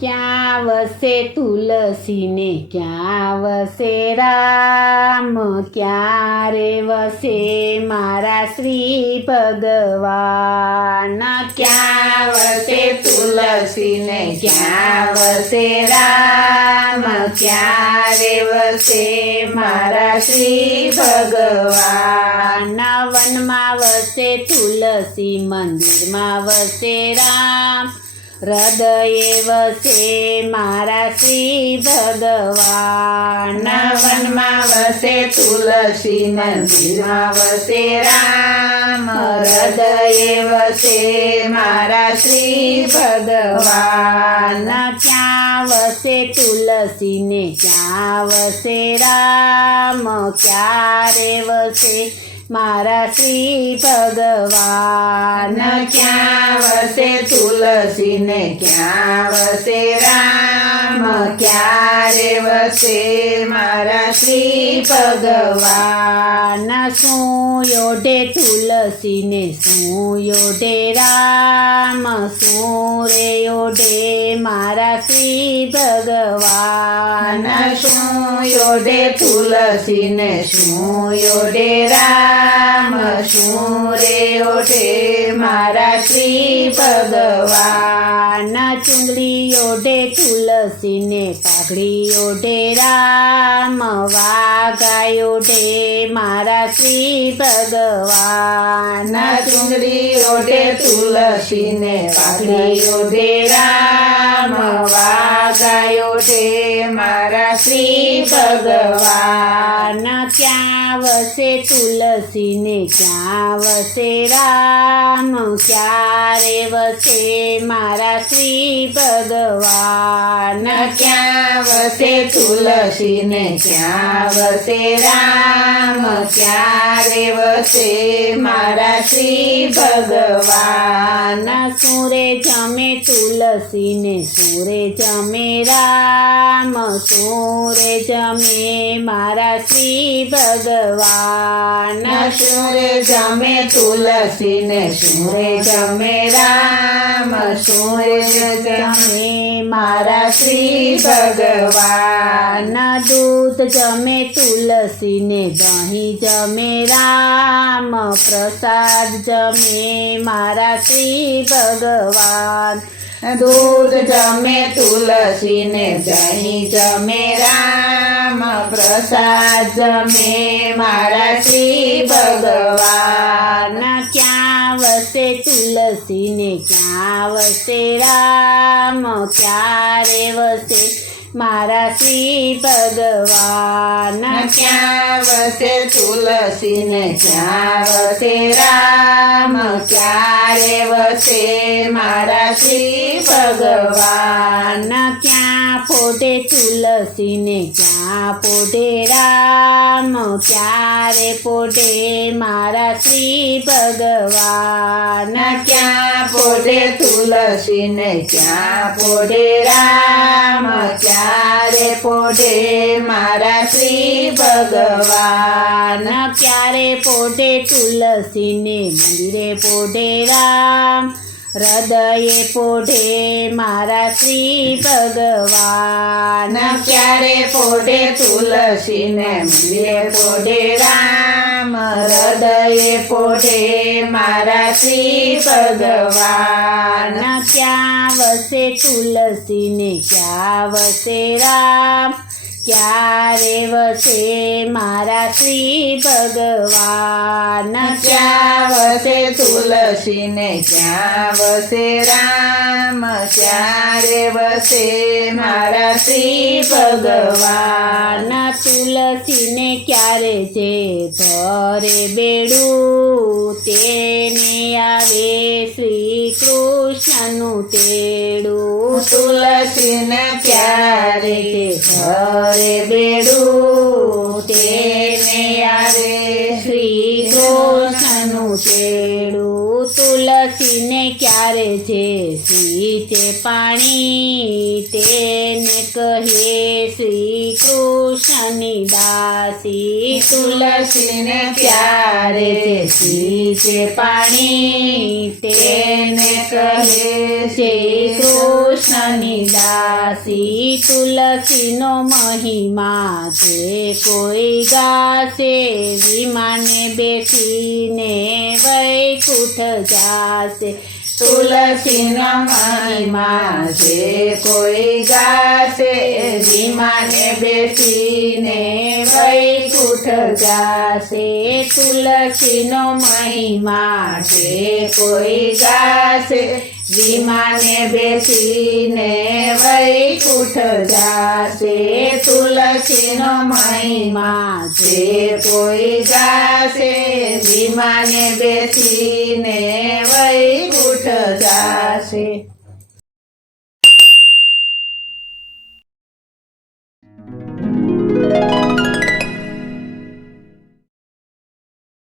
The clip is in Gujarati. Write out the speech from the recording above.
ક્યાં વસે તુલસીને? ક્યાં વસે રામ? ક્યારે વસે મારા શ્રી ભગવાન? ક્યાં વસે તુલસીને? ક્યાં વસે રામ? ક્યારે વસે મારા શ્રી ભગવાન? વનમાં વસે તુલસી, મંદિરમાં વસે રામ. હૃદયે વસે મારા શ્રી ભગવાન. વનમાં વસે તુલસી મંદિરમાં વસે રામ. હૃદયે વસે મારા શ્રી ભગવાન. ક્યાં વસે તુલસીને ક્યાં વસે રામ? ક્યારે વસે મારા શ્રી ભગવાન. ક્યાં વસે તુલસીને ક્યાં વસે રામ? ક્યારે વસે મારા શ્રી ભગવાન? શું યોઢે તુલસીને શું યોડે રામ? શું રે યોડે મારા શ્રી ભગવાન? શું યોડે તુલસીને શું યોડે રામ શું રે ઓઢે મારા શ્રી ભગવાન ચુંદડી યોઢે તુલસીને પાઘડી યોડે રામ વાઘા યોડે મારા શ્રી ભગવાન ચુંદડી ઓઢે તુલસીને પાઘડી ઓઢે વસે તુલસીને ક્યાં વસે રામ ક્યારે વસે મારા શ્રી ભગવાન? ક્યાં વસે તુલસીને, ક્યાં વસે રામ? ક્યારે વસે મારા શ્રી ભગવાન? સુરે જમે તુલસીને સુરે જમે રામ સુરે જમે મારા શ્રી ભગવાન. સુરે જમે તુલસીને સુરે જમે રામ સુરે જમે મારા શ્રી ભગવાન. દૂધ જમે, તુલસીને દહીં જમે, રામ પ્રસાદ જમે, મારા શ્રી ભગવાન. દૂધ જમે, તુલસીને દહીં જમે, રામ પ્રસાદ જમે, મારા શ્રી ભગવાન. વસે રામ, ક્યારે વસે? મારા શ્રી ભગવાન ક્યાં વસે? તુલસીને ક્યાં વસે રામ? ક્યારે વસે? મારા શ્રી ભગવાન ક્યાં પોઢે તુલસીને ક્યાં પોતે રામ? ક્યારે પોતે? મારા શ્રી ભગવાન તુલસીને ક્યાં પોઢે રામ ક્યારે પોઢે મારા શ્રી ભગવાન. ક્યારે પોઢે તુલસીને મંદિરે પોઢે રામ. હૃદયે પોઢે મારા શ્રી ભગવાન ક્યારે પોઢે તુલસીને મંદિરે પોઢે રામ હૃદયે પોઢે મારા શ્રી ભગવાન ક્યાં વસે તુલસીને ક્યાં વસે રામ ક્યારે વસે મારા શ્રી ભગવાન. ક્યાં વસે તુલસીને ક્યાં વસે રામ? ક્યારે વસે મારા શ્રી ભગવાન? તુલસીને ક્યારે જે ધરે બેડું તેને આવે શ્રી કૃષ્ણનું તેડું તુલસીને પ્યારે ઘરે બેડું તેને યારે શ્રી કૃષ્ણનું તેડું તુલસી તુલસીને ક્યારે છે સીતે પાણી તેને કહે? શ્રી કૃષ્ણની દાસી તુલસીને ક્યારે સીચે પાણી તેને કહે શ્રી કૃષ્ણની દાસી તુલસીનો મહિમા જે કોઈ ગાશે વિમાને બેસીને વૈકુઠ જાશે. તુલસીનો મહિમા જે કોઈ ગાશે વિમાને બેસીને વૈકુંઠ જાશે તુલસીનો મહિમા છે, કોઈ ગાશે. વિમાને બેસીને વૈકુઠ જાશે તુલસીનો મહિમા છે, કોઈ ગાશે. વિમાને બેસીને વૈકુઠ